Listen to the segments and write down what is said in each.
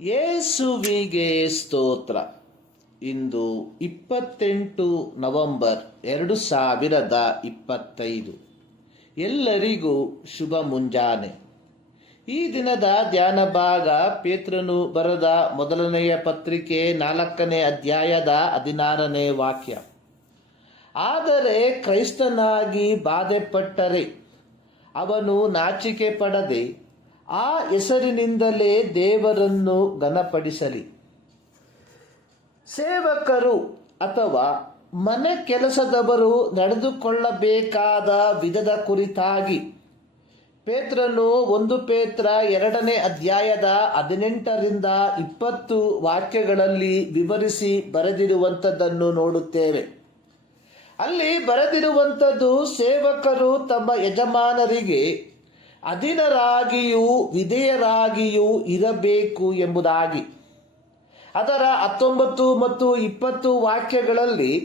ಯೇಸುವಿಗೆ ಸ್ತೋತ್ರ. ಇಂದು ಇಪ್ಪತ್ತೆಂಟು ನವೆಂಬರ್ ಎರಡು ಸಾವಿರದ ಇಪ್ಪತ್ತೈದು. ಎಲ್ಲರಿಗೂ ಶುಭ ಮುಂಜಾನೆ. ಈ ದಿನದ ಧ್ಯಾನ ಭಾಗ ಪೇತ್ರನು ಬರೆದ ಮೊದಲನೆಯ ಪತ್ರಿಕೆ ನಾಲ್ಕನೇ ಅಧ್ಯಾಯದ ಹದಿನಾರನೇ ವಾಕ್ಯ. ಆದರೆ ಕ್ರೈಸ್ತನಾಗಿ ಬಾಧೆಪಟ್ಟರೆ, ಅವನು ನಾಚಿಕೆ ಪಡದೆ ಆ ಹೆಸರಿನಿಂದಲೇ ದೇವರನ್ನು ಘನಪಡಿಸಲಿ. ಸೇವಕರು ಅಥವಾ ಮನೆ ಕೆಲಸದವರು ನಡೆದುಕೊಳ್ಳಬೇಕಾದ ವಿಧದ ಕುರಿತಾಗಿ ಪೇತ್ರನು ಒಂದು ಪೇತ್ರ ಎರಡನೇ ಅಧ್ಯಾಯದ ಹದಿನೆಂಟರಿಂದ ಇಪ್ಪತ್ತು ವಾಕ್ಯಗಳಲ್ಲಿ ವಿವರಿಸಿ ಬರೆದಿರುವಂಥದ್ದನ್ನು ನೋಡುತ್ತೇವೆ. ಅಲ್ಲಿ ಬರೆದಿರುವಂಥದ್ದು ಸೇವಕರು ತಮ್ಮ ಯಜಮಾನರಿಗೆ ಅಧೀನರಾಗಿಯೂ ವಿಧೇಯರಾಗಿಯೂ ಇರಬೇಕು ಎಂಬುದಾಗಿ. ಅದರ ಹತ್ತೊಂಬತ್ತು ಮತ್ತು ಇಪ್ಪತ್ತು ವಾಕ್ಯಗಳಲ್ಲಿ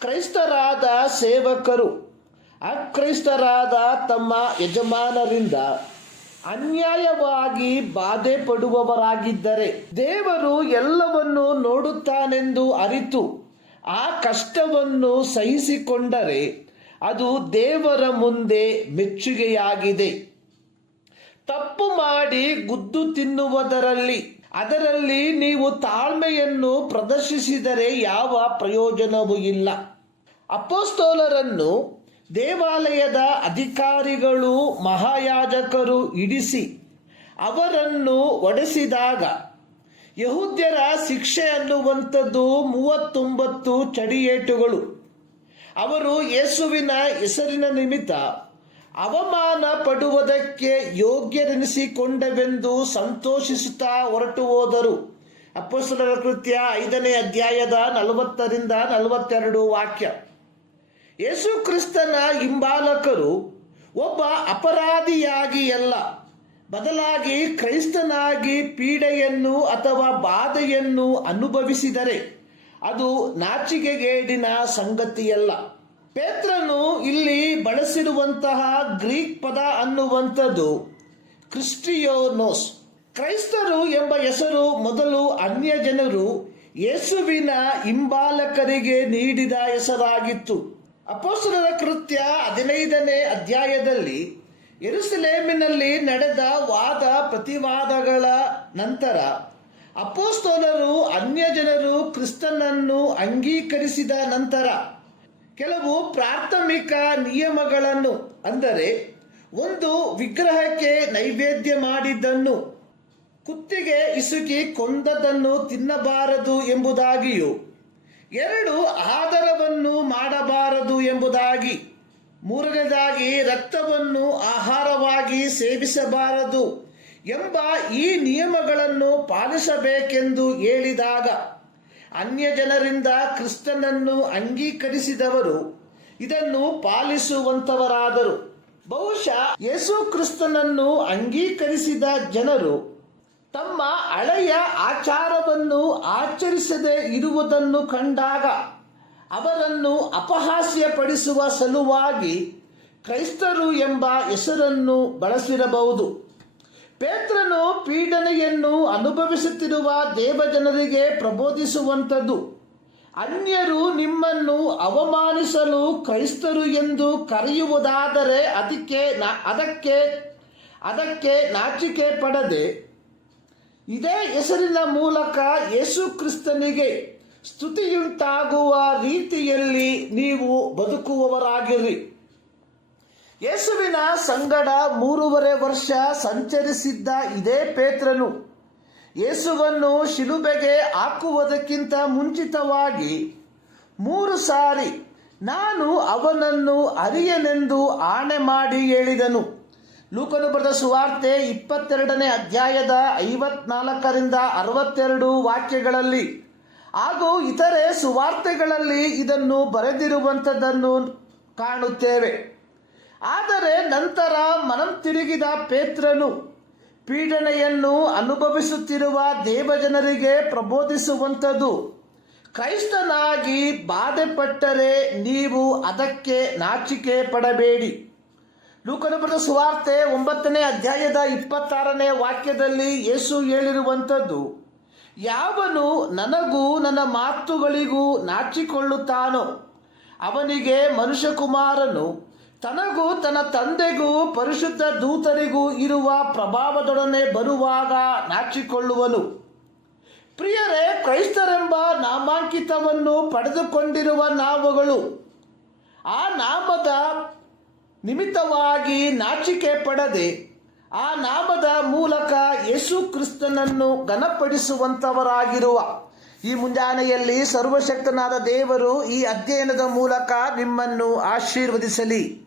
ಕ್ರೈಸ್ತರಾದ ಸೇವಕರು, ಅಕ್ರೈಸ್ತರಾದ ತಮ್ಮ ಯಜಮಾನರಿಂದ ಅನ್ಯಾಯವಾಗಿ ಬಾಧೆ ಪಡುವವರಾಗಿದ್ದರೆ ದೇವರು ಎಲ್ಲವನ್ನು ನೋಡುತ್ತಾನೆಂದು ಅರಿತು ಆ ಕಷ್ಟವನ್ನು ಸಹಿಸಿಕೊಂಡರೆ ಅದು ದೇವರ ಮುಂದೆ ಮೆಚ್ಚುಗೆಯಾಗಿದೆ. ತಪ್ಪು ಮಾಡಿ ಗುದ್ದು ತಿನ್ನುವುದರಲ್ಲಿ. ಅದರಲ್ಲಿ ನೀವು ತಾಳ್ಮೆಯನ್ನು ಪ್ರದರ್ಶಿಸಿದರೆ ಯಾವ ಪ್ರಯೋಜನವೂ ಇಲ್ಲ. ಅಪೋಸ್ತೋಲರನ್ನು ದೇವಾಲಯದ ಅಧಿಕಾರಿಗಳು, ಮಹಾಯಾಜಕರು ಇಡಿಸಿ ಅವರನ್ನು ಒಡೆಸಿದಾಗ ಯಹೂದ್ಯರ ಶಿಕ್ಷೆ ಅನ್ನುವಂಥದ್ದು ಮೂವತ್ತೊಂಬತ್ತು ಚಡಿಯೇಟುಗಳು. ಅವರು ಯೇಸುವಿನ ಹೆಸರಿನ ನಿಮಿತ್ತ ಅವಮಾನ ಪಡುವುದಕ್ಕೆ ಯೋಗ್ಯರೆನಿಸಿಕೊಂಡವೆಂದು ಸಂತೋಷಿಸುತ್ತಾ ಹೊರಟು ಹೋದರು. ಅಪ್ಪಸ್ತಲರ ಕೃತ್ಯ ಐದನೇ ಅಧ್ಯಾಯದ ನಲವತ್ತರಿಂದ ನಲವತ್ತೆರಡು ವಾಕ್ಯ. ಯೇಸು ಕ್ರಿಸ್ತನ ಹಿಂಬಾಲಕರು ಒಬ್ಬ ಅಪರಾಧಿಯಾಗಿ ಅಲ್ಲ, ಬದಲಾಗಿ ಕ್ರೈಸ್ತನಾಗಿ ಪೀಡೆಯನ್ನು ಅಥವಾ ಬಾಧೆಯನ್ನು ಅನುಭವಿಸಿದರೆ ಅದು ನಾಚಿಕೆಗೇಡಿನ ಸಂಗತಿಯಲ್ಲ. ಪೇತ್ರನು ಇಲ್ಲಿ ಬಳಸಿರುವಂತಹ ಗ್ರೀಕ್ ಪದ ಅನ್ನುವಂಥದ್ದು ಕ್ರಿಸ್ಟಿಯೋನೋಸ್. ಕ್ರೈಸ್ತರು ಎಂಬ ಹೆಸರು ಮೊದಲು ಅನ್ಯ ಜನರು ಯೇಸುವಿನ ಹಿಂಬಾಲಕರಿಗೆ ನೀಡಿದ ಹೆಸರಾಗಿತ್ತು. ಅಪೋಸ್ತಲರ ಕೃತ್ಯ ಹದಿನೈದನೇ ಅಧ್ಯಾಯದಲ್ಲಿ ಎರುಸಲೇಮಿನಲ್ಲಿ ನಡೆದ ವಾದ ಪ್ರತಿವಾದಗಳ ನಂತರ ಅಪೋಸ್ತೋಲರು ಅನ್ಯ ಜನರು ಕ್ರಿಸ್ತನನ್ನು ಅಂಗೀಕರಿಸಿದ ನಂತರ ಕೆಲವು ಪ್ರಾಥಮಿಕ ನಿಯಮಗಳನ್ನು, ಅಂದರೆ ಒಂದು ವಿಗ್ರಹಕ್ಕೆ ನೈವೇದ್ಯ ಮಾಡಿದ್ದನ್ನು, ಕುತ್ತಿಗೆ ಇಸುಕಿ ಕೊಂದದನ್ನು ತಿನ್ನಬಾರದು ಎಂಬುದಾಗಿಯೂ, ಎರಡು ಆಧಾರವನ್ನು ಮಾಡಬಾರದು ಎಂಬುದಾಗಿ ಮೂರನೇದಾಗಿ ರಕ್ತವನ್ನು ಆಹಾರವಾಗಿ ಸೇವಿಸಬಾರದು ಎಂಬ ಈ ನಿಯಮಗಳನ್ನು ಪಾಲಿಸಬೇಕೆಂದು ಹೇಳಿದಾಗ ಅನ್ಯ ಜನರಿಂದ ಕ್ರಿಸ್ತನನ್ನು ಅಂಗೀಕರಿಸಿದವರು ಇದನ್ನು ಪಾಲಿಸುವಂತವರಾದರು ಬಹುಶಃ ಯೇಸು ಕ್ರಿಸ್ತನನ್ನು ಅಂಗೀಕರಿಸಿದ ಜನರು ತಮ್ಮ ಹಳೆಯ ಆಚಾರವನ್ನು ಆಚರಿಸದೆ ಇರುವುದನ್ನು ಕಂಡಾಗ ಅವರನ್ನು ಅಪಹಾಸ್ಯಪಡಿಸುವ ಸಲುವಾಗಿ ಕ್ರೈಸ್ತರು ಎಂಬ ಹೆಸರನ್ನು ಬಳಸಿರಬಹುದು. ಪೇತ್ರನು ಪೀಡನೆಯನ್ನು ಅನುಭವಿಸುತ್ತಿರುವ ದೇವಜನರಿಗೆ ಪ್ರಬೋಧಿಸುವಂಥದ್ದು. ಅನ್ಯರು ನಿಮ್ಮನ್ನು ಅವಮಾನಿಸಲು ಕ್ರೈಸ್ತರು ಎಂದು ಕರೆಯುವುದಾದರೆ ಅದಕ್ಕೆ ಅದಕ್ಕೆ ಅದಕ್ಕೆ ನಾಚಿಕೆ ಪಡದೆ. ಇದೇ ಹೆಸರಿನ ಮೂಲಕ ಯೇಸು ಕ್ರಿಸ್ತನಿಗೆ ಸ್ತುತಿಯುಂಟಾಗುವ ರೀತಿಯಲ್ಲಿ ನೀವು ಬದುಕುವವರಾಗಿರಿ ಯೇಸುವಿನ ಸಂಗಡ ಮೂರುವರೆ ವರ್ಷ ಸಂಚರಿಸಿದ್ದ ಇದೇ ಪೇತ್ರನು. ಯೇಸುವನ್ನು ಶಿಲುಬೆಗೆ ಹಾಕುವುದಕ್ಕಿಂತ ಮುಂಚಿತವಾಗಿ ಮೂರು ಸಾರಿ ನಾನು ಅವನನ್ನು ಅರಿಯನೆಂದು ಆಣೆ ಮಾಡಿ ಹೇಳಿದನು. ಲೂಕನು ಬರೆದ ಸುವಾರ್ತೆ ಇಪ್ಪತ್ತೆರಡನೇ ಅಧ್ಯಾಯದ ಐವತ್ನಾಲ್ಕರಿಂದ ಅರವತ್ತೆರಡು ವಾಕ್ಯಗಳಲ್ಲಿ. ಹಾಗೂ ಇತರೆ ಸುವಾರ್ತೆಗಳಲ್ಲಿ ಇದನ್ನು ಬರೆದಿರುವಂಥದ್ದನ್ನು ಕಾಣುತ್ತೇವೆ. ಆದರೆ ನಂತರ ಮನಂ ತಿರುಗಿದ ಪೇತ್ರನು ಪೀಡನೆಯನ್ನು ಅನುಭವಿಸುತ್ತಿರುವ ದೇವಜನರಿಗೆ ಪ್ರಬೋಧಿಸುವಂಥದ್ದು ಕ್ರೈಸ್ತನಾಗಿ ಬಾಧೆಪಟ್ಟರೆ ನೀವು ಅದಕ್ಕೆ ನಾಚಿಕೆ ಪಡಬೇಡಿ. ಲೂಕನಪುರದ ಸುವಾರ್ತೆ ಒಂಬತ್ತನೇ ಅಧ್ಯಾಯದ ಇಪ್ಪತ್ತಾರನೇ ವಾಕ್ಯದಲ್ಲಿ ಯೇಸು ಹೇಳಿರುವಂಥದ್ದು, ಯಾವನು ನನಗೂ ನನ್ನ ಮಾತುಗಳಿಗೂ ನಾಚಿಕೊಳ್ಳುತ್ತಾನೋ, ಅವನಿಗೆ ಮನುಷ್ಯಕುಮಾರನು ತನಗೂ ತನ್ನ ತಂದೆಗೂ ಪರಿಶುದ್ಧ ದೂತರಿಗೂ ಇರುವ ಪ್ರಭಾವದೊಡನೆ ಬರುವಾಗ ನಾಚಿಕೊಳ್ಳುವನು. ಪ್ರಿಯರೇ, ಕ್ರೈಸ್ತರೆಂಬ ನಾಮಾಂಕಿತವನ್ನು ಪಡೆದುಕೊಂಡಿರುವ ನಾವುಗಳು, ಆ ನಾಮದ ನಿಮಿತ್ತವಾಗಿ ನಾಚಿಕೆ ಪಡದೆ, ಆ ನಾಮದ ಮೂಲಕ ಯೇಸು ಕ್ರಿಸ್ತನನ್ನು ಘನಪಡಿಸುವಂಥವರಾಗಿರುವ ಈ ಮುಂಜಾನೆಯಲ್ಲಿ ಸರ್ವಶಕ್ತನಾದ ದೇವರು ಈ ಅಧ್ಯಯನದ ಮೂಲಕ ನಿಮ್ಮನ್ನು ಆಶೀರ್ವದಿಸಲಿ.